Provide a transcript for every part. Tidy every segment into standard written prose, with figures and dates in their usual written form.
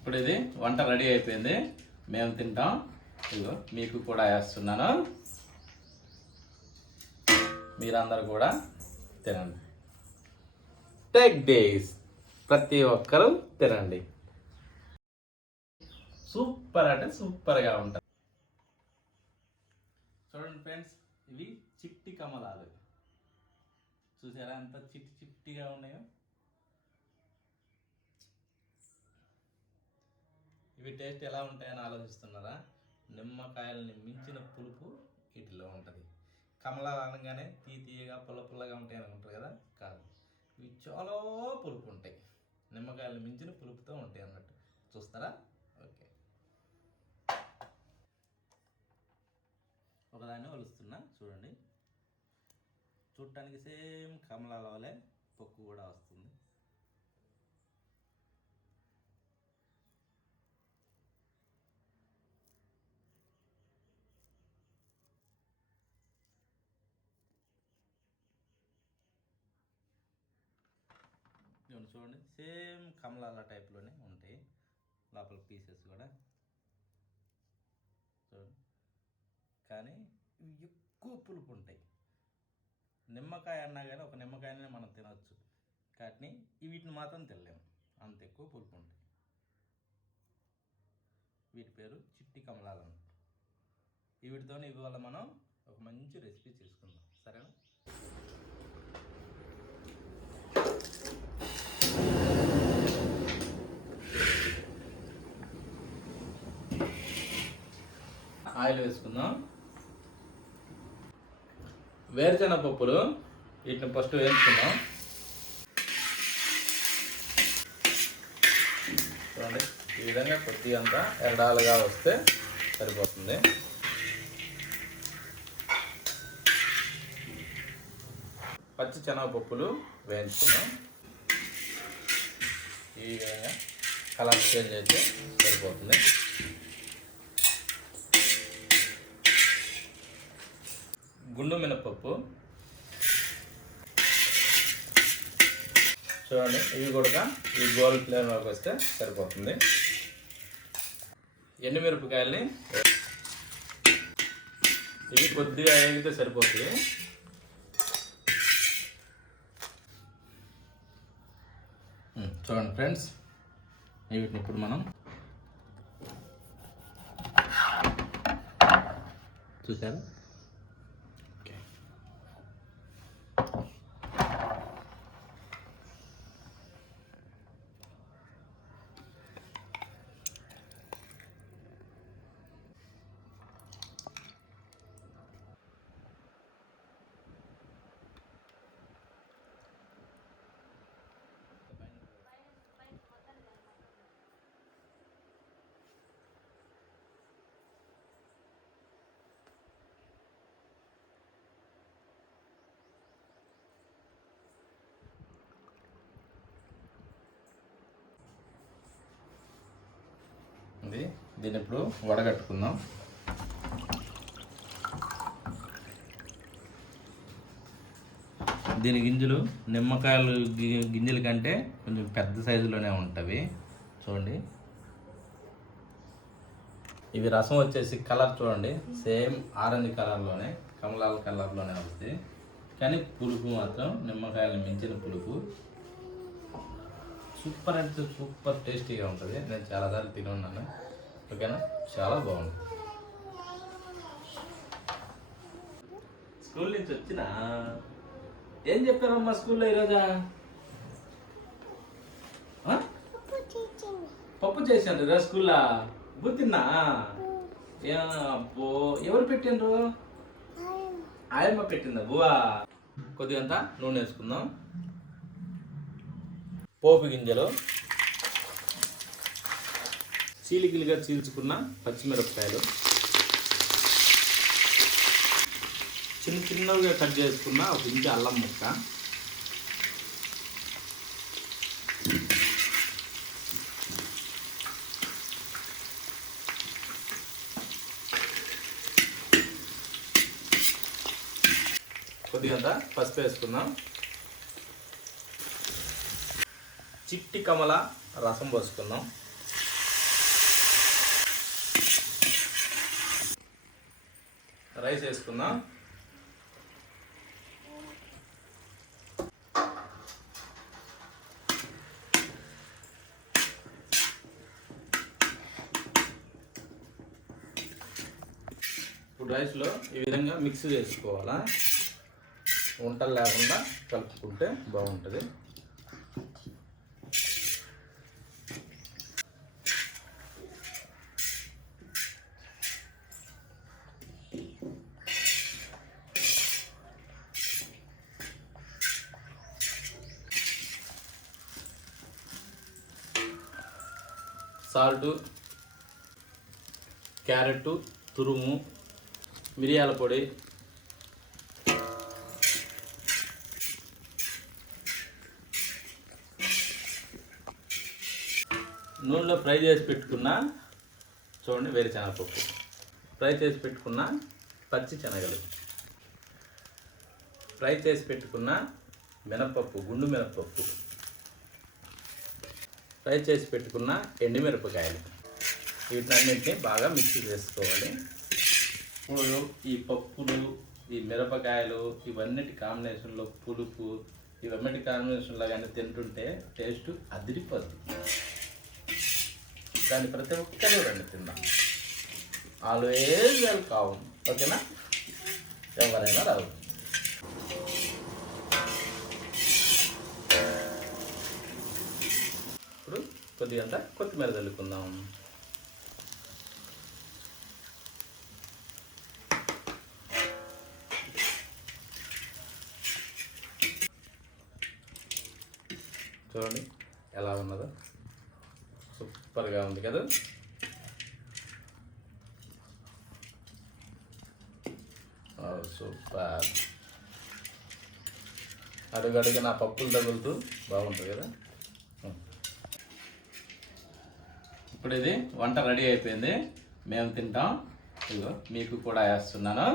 ఇప్పుడు ఇది వంట రెడీ అయిపోయింది, మేము తింటాం. ఇదిగో మీకు కూడా వేస్తున్నాను, మీరందరూ కూడా తినండి. టేక్ డేస్, ప్రతి ఒక్కరూ తినండి. సూపర్ అంటే సూపర్గా ఉంటుంది. చూడండి ఫ్రెండ్స్, ఇవి చిట్టి కమలాలు. చూసారా ఎంత చిట్టి చిట్టిగా ఉన్నాయో. ఇవి టేస్ట్ ఎలా ఉంటాయని ఆలోచిస్తున్నారా? నిమ్మకాయలని మించిన పులుపు వీటిలో ఉంటుంది. కమలాలు అనగానే తీయగా పుల్ల పుల్లగా ఉంటాయి అనుకుంటారు కదా, కాదు, ఇవి చాలా పులుపు ఉంటాయి. నిమ్మకాయలను మించిన పులుపుతో ఉంటాయి అన్నట్టు. చూస్తారా? ఓకే, ఒకదాన్ని వలుస్తున్నా చూడండి. చూడటానికి సేమ్ కమలాల వలె పొక్కు కూడా వస్తుంది. చూడండి, సేమ్ కమలాల టైప్లోనే ఉంటాయి లోపల పీసెస్ కూడా. చూడండి, కానీ ఇవి ఎక్కువ పులుపు ఉంటాయి. నిమ్మకాయ అన్నా కానీ ఒక నిమ్మకాయనే మనం తినవచ్చు, కానీ వీటిని మాత్రం తినలేము, అంత ఎక్కువ పులుపు ఉంటాయి. వీటి పేరు చిట్టి కమలాలు అన్నమాట. వీటితో ఇవాళ మనం ఒక మంచి రెసిపీ చేసుకుందాం, సరేనా? ఆయిల్ వేసుకుందాం. వేరుశనగ పప్పులు వీటిని ఫస్ట్ వేసుకుందాం. చూడండి, ఈ విధంగా కొద్దిగా అంతా ఎరడాలుగా వస్తే సరిపోతుంది. పచ్చి శనగపప్పులు వేయించుకుందాం. ఈ విధంగా కలర్ చేంజ్ అయితే సరిపోతుంది. గుండు మినపప్పు చూడండి, ఇవి కూడా ఈ గోల్డ్ ఫ్లేవర్లోకి వస్తే సరిపోతుంది. ఎండుమిరపకాయలని ఇవి కొద్దిగా వేగితే సరిపోతుంది. చూడండి ఫ్రెండ్స్, వీటిని ఇప్పుడు మనం చూసారా? దీన్ని ఇప్పుడు వడగట్టుకుందాం. దీని గింజలు నిమ్మకాయలు గింజల కంటే కొంచెం పెద్ద సైజులోనే ఉంటవి. చూడండి, ఇవి రసం వచ్చేసి కలర్ చూడండి, సేమ్ ఆరెంజ్ కలర్లోనే కమలాల కలర్లోనే వస్తుంది, కానీ పులుపు మాత్రం నిమ్మకాయలు మించిన పులుపు. సూపర్ అంటే సూపర్ టేస్టీగా ఉంటుంది. నేను చాలాసార్లు తిని ఉన్నాను, ఓకేనా? చాలా బాగుంది. స్కూల్ నుంచి వచ్చినా ఏం చెప్పారమ్మా స్కూల్లో ఈరోజా? పప్పు చేశాను ఈరోజు స్కూల్లో. గుర్తిన్నా? అబ్బో, ఎవరు పెట్టిండ్రు? ఆయమ్మ పెట్టిందా బువా? కొద్దిగంత నూనె వేసుకుందాం. పోపు గింజలు, చీలికలుగా చీల్చుకున్న పచ్చిమిరపకాయలు, చిన్న చిన్నగా కట్ చేసుకున్న ఒక ఇంచు అల్లం ముక్క, కొద్దిగా పసుపు వేసుకుందాం. చిట్టి కమల రసం పోసుకుందాం. రైస్ వేసుకుందాం. ఇప్పుడు రైస్లో ఈ విధంగా మిక్స్ చేసుకోవాలా, వంటలు లేకుండా కలుపుకుంటే బాగుంటుంది. సాల్టు, క్యారెట్ తురుము, మిరియాల పొడి, నూనెలో ఫ్రై చేసి పెట్టుకున్న చూడండి వేరుశనగపప్పు, ఫ్రై చేసి పెట్టుకున్న పచ్చి శనగలు, ఫ్రై చేసి పెట్టుకున్న మినపప్పు, గుండు మినపప్పు, ఫ్రై చేసి పెట్టుకున్న ఎండుమిరపకాయలు, వీటన్నింటినీ బాగా మిక్స్ చేసుకోవాలి. ఇప్పుడు ఈ పప్పులు, ఈ మిరపకాయలు, ఇవన్నిటి కాంబినేషన్లో పులుపు, ఇవన్నిటి కాంబినేషన్లో కానీ తింటుంటే టేస్ట్ అదిరిపోద్ది. దాన్ని ప్రతి ఒక్కరు రండి తిందాం. Always welcome. ఓకేనా? ఎవరైనా రావు. ఇప్పుడు కొద్దిగంత కొత్తిమీర చల్లుకుందాం. చూడండి ఎలా ఉన్నదో, సూపర్గా ఉంది కదా. సూపర్. అడుగడుగు నా పప్పులు తగులుతూ బాగుంటుంది కదా. ఇప్పుడు ఇది వంట రెడీ అయిపోయింది, మేము తింటాం. ఇదిగో మీకు కూడా వేస్తున్నాను,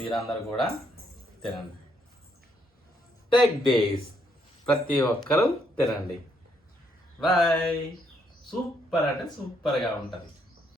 మీరందరూ కూడా తినండి. టేక్ డేస్, ప్రతి ఒక్కరూ తినండి. బాయ్. సూపర్ అంటే సూపర్గా ఉంటుంది.